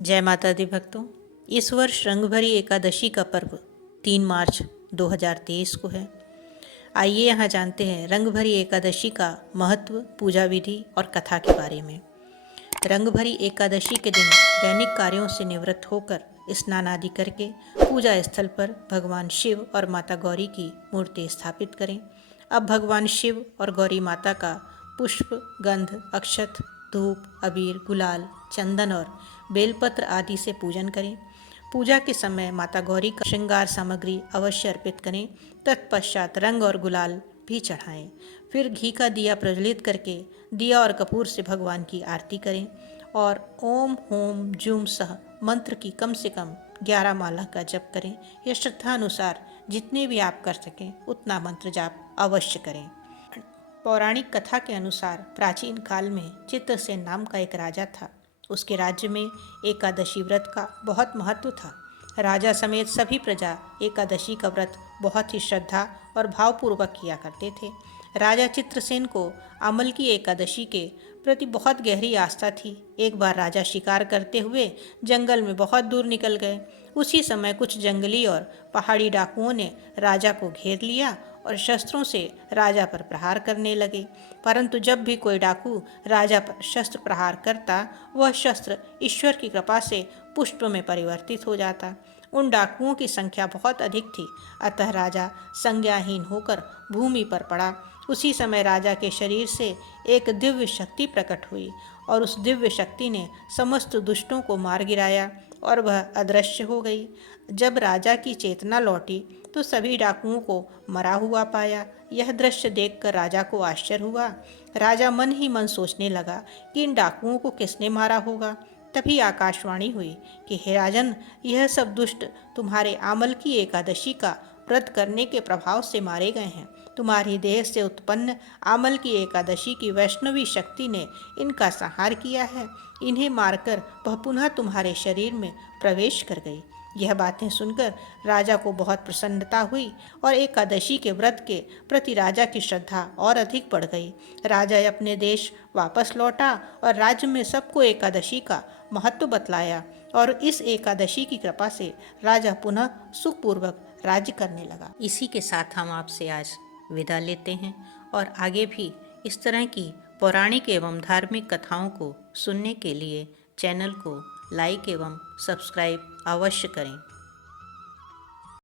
जय माता दी भक्तों। इस वर्ष रंगभरी एकादशी का पर्व 3 मार्च 2023 को है। आइए यहाँ जानते हैं रंगभरी एकादशी का महत्व, पूजा विधि और कथा के बारे में। रंगभरी एकादशी के दिन दैनिक कार्यों से निवृत्त होकर स्नान आदि करके पूजा स्थल पर भगवान शिव और माता गौरी की मूर्ति स्थापित करें। अब भगवान शिव और गौरी माता का पुष्प, गंध, अक्षत, धूप, अबीर, गुलाल, चंदन और बेलपत्र आदि से पूजन करें। पूजा के समय माता गौरी का श्रृंगार सामग्री अवश्य अर्पित करें। तत्पश्चात रंग और गुलाल भी चढ़ाएं। फिर घी का दिया प्रज्वलित करके दिया और कपूर से भगवान की आरती करें और ओम होम जूम सह मंत्र की कम से कम 11 माला का जप करें। यह श्रद्धा अनुसार जितने भी आप कर सकें उतना मंत्र जाप अवश्य करें। पौराणिक कथा के अनुसार प्राचीन काल में चित्रसेन नाम का एक राजा था। उसके राज्य में एकादशी व्रत का बहुत महत्व था। राजा समेत सभी प्रजा एकादशी का व्रत बहुत ही श्रद्धा और भावपूर्वक किया करते थे। राजा चित्रसेन को अमल की एकादशी के प्रति बहुत गहरी आस्था थी। एक बार राजा शिकार करते हुए जंगल में बहुत दूर निकल गए। उसी समय कुछ जंगली और पहाड़ी डाकुओं ने राजा को घेर लिया और शस्त्रों से राजा पर प्रहार करने लगे। परंतु जब भी कोई डाकू राजा पर शस्त्र प्रहार करता, वह शस्त्र ईश्वर की कृपा से पुष्प में परिवर्तित हो जाता। उन डाकुओं की संख्या बहुत अधिक थी, अतः राजा संज्ञाहीन होकर भूमि पर पड़ा। उसी समय राजा के शरीर से एक दिव्य शक्ति प्रकट हुई और उस दिव्य शक्ति ने समस्त दुष्टों को मार गिराया और वह अदृश्य हो गई। जब राजा की चेतना लौटी तो सभी डाकुओं को मरा हुआ पाया। यह दृश्य देखकर राजा को आश्चर्य हुआ। राजा मन ही मन सोचने लगा कि इन डाकुओं को किसने मारा होगा। तभी आकाशवाणी हुई कि हे राजन, यह सब दुष्ट तुम्हारे आमल की एकादशी का व्रत करने के प्रभाव से मारे गए हैं। तुम्हारी देह से उत्पन्न आमल की एकादशी की वैष्णवी शक्ति ने इनका संहार किया है। इन्हें मारकर वह पुनः तुम्हारे शरीर में प्रवेश कर गई। यह बातें सुनकर राजा को बहुत प्रसन्नता हुई और एकादशी के व्रत के प्रति राजा की श्रद्धा और अधिक बढ़ गई। राजा अपने देश वापस लौटा और राज्य में सबको एकादशी का महत्व बतलाया और इस एकादशी की कृपा से राजा पुनः सुखपूर्वक राज्य करने लगा। इसी के साथ हम आपसे आज विदा लेते हैं और आगे भी इस तरह की पौराणिक एवं धार्मिक कथाओं को सुनने के लिए चैनल को लाइक एवं सब्सक्राइब अवश्य करें।